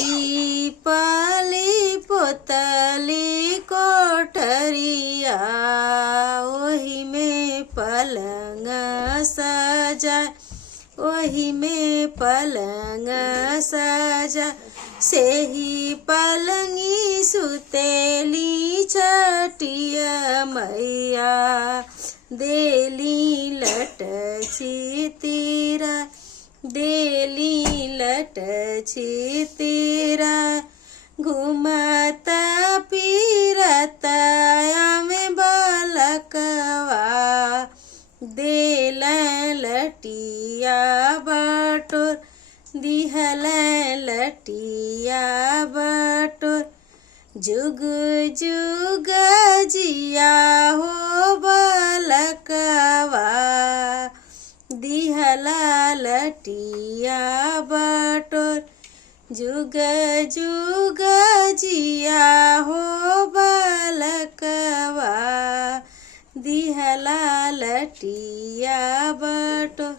लिपली पोतली कोठरिया, ओही में पलंग सजाए, ओही में पलंग सजा, सेही पलंगी सुतेली छटिया मैया, देली लट छितीरा, देली लट छितीरा, घूमता फिरता में बालकवा, देल लटिया बटोर, दिहल लटिया बटोर, जुग जुग जिया हो बालकवा, दिहला लटिया बटोर, जुग जुग जिया हो बालकवा, दिहला लटिया बटोर।